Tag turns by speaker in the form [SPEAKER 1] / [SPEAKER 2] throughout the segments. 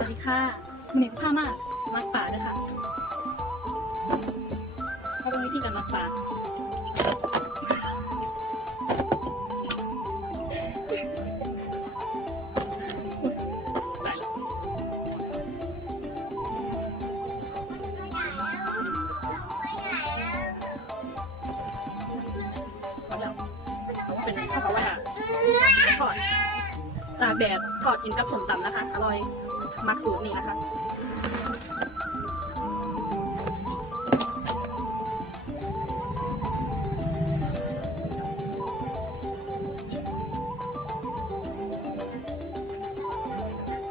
[SPEAKER 1] วัสดีค่ะมันหนี้สิผ้ามากมักป่าด้วยค่ะเขาเป็นวิธีการมักป่าตายแล้าวเป็นข้าว่าทอดจากแดดทอดกินกับส้มตำนะคะ อร่อย มักสูตรนี้นะคะ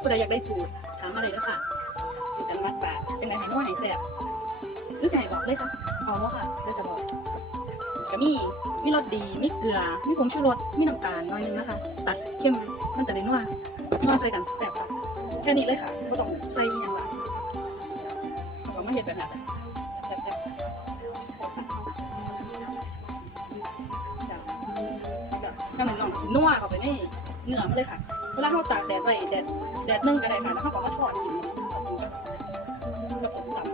[SPEAKER 1] ผู้ใดอยากได้สูตรถามมาเลยนะคะสูตรกันมักปลาเป็นไงหายนัวหายแสบหรือใส่บอกเลยค่ะเอาว่าค่ะเดี๋ยวจะบอกก็มีมีรสดีมีเกลือมีผงชูรสมีน้ำตาลน้อยนึงนะคะ ตัดเข้มมันจะได้นัวนัวใส่กันแสบค่ะ ค่นี้เลยค่ะไม่ต้องใส่อหยังละเราไม่เห็นแบบนั้นนั่นน้องนัวเข้าไปในเนื้อมันเลยค่ะเวลาเขาตากแดดไว้แดดแดดนึ่งก็ได้ค่ะแล้วเขาก็มาทอดกินทอดกินกับบผมตำ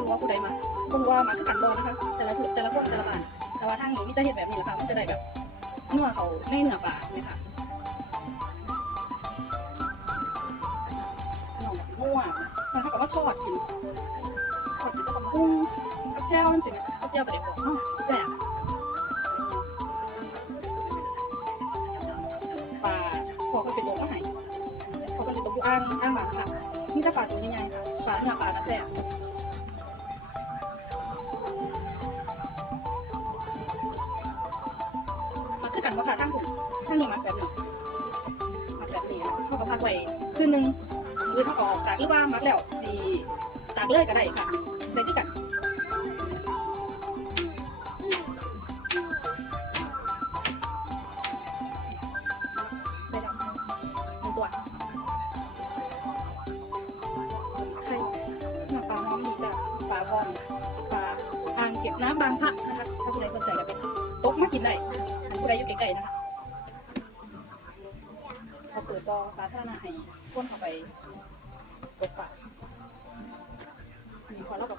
[SPEAKER 1] บุญว่าผู้ใดมาบุญว่ามาคือกันบอนะคะ แต่ละแต่ละคนแต่ละบ้านแต่ว่าทางนี้มิจะเห็นแบบนี้แหละค่ะมันจะได้แบบเนื้อเขาในเนื้อปลาไหมคะหน่อแบบมั่วมันเท่ากับว่าทอดกินทอดกินกับกุ้งกับแจ่วนั่นสิกับแจ่วประเดี๋ยวบอกเนาะแซ่บปลาพอก็เป็นตัวก็หายพอก็เป็นตัวผู้อ้างอ้างบางค่ะนี่จะปลาตัวใหญ่ๆค่ะปลาเนื้อปลานะแซ่บ มาคือกันว่าค่ะทั้งผมทั้งนี้มาแบบนี้มาแบบนี้เข้าก็พักไว้คืนหนึงหรือเขาก็ออกจากหรือว่ามักแล้วสีตากเลยก็ได้ค่ะได้ที่กันได้แล้วหนึ่งตัวไข่หน้าปลาอ่างเก็บน้ำบางพระนะคะถ้าผู้ใดสนใจก็ไปตกมากินได้ ใดอยู่ใกล้ๆนะคะเราเปิดตอสาธารณะให้คนเข้าไปตกปลามีคนเรากับไป